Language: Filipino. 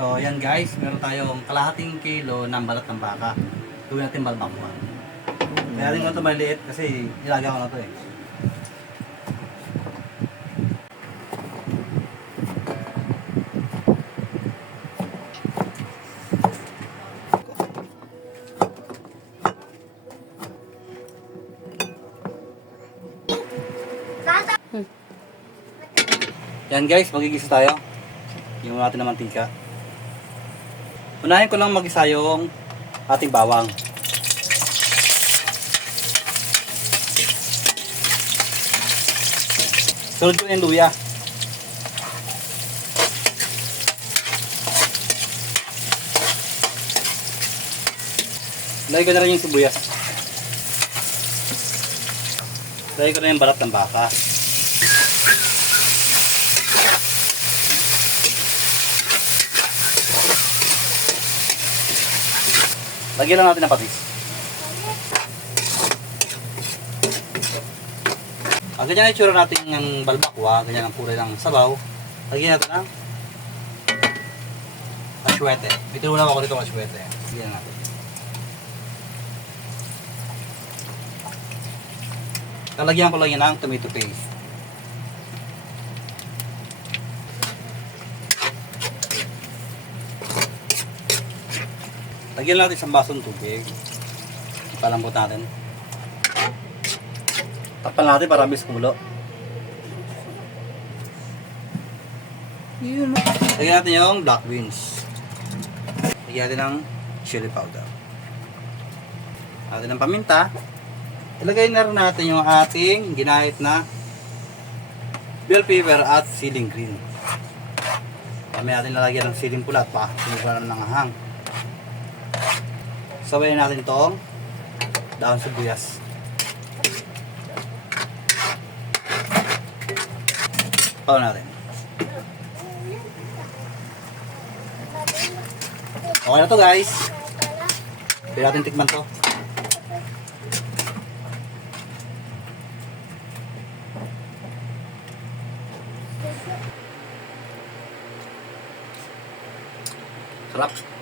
So, yan guys, meron tayong kalahating kilo ng balat ng baka. Tuwing natin balbakwa. Kaya rin ko ito maliit kasi nilagyan ko na ito eh. Yan guys, magigisa tayo. Yung natin ng mantika. Unahin ko lang magisa yung ating bawang. Sunod ko yung luya. Lagay ko na rin yung sibuyas. Lagay ko na yung balat ng baka. Lagyan lang natin ng patis. Ganyan ang itsura natin ng balbakwa, ganyan ang kulay ng sabaw. Lagyan natin ng aswete. May tinulak ako dito ng aswete. Lagyan natin. Lalagyan ko lang yan ng tomato paste. Lagyan natin isang basong tubig. Ipalambot natin. Tapal natin para mabilis kumulo. Lagyan natin yung black beans. Lagyan natin ng chili powder. Natin ng paminta. Ilagay na rin natin yung ating ginahit na bell pepper at siling green. Kami natin lalagyan ng siling pula at sinubukan ng hang. Sabayin natin itong dahon sibuyas. Pao natin. Okay na to guys. Pwede natin tikman to. Sarap.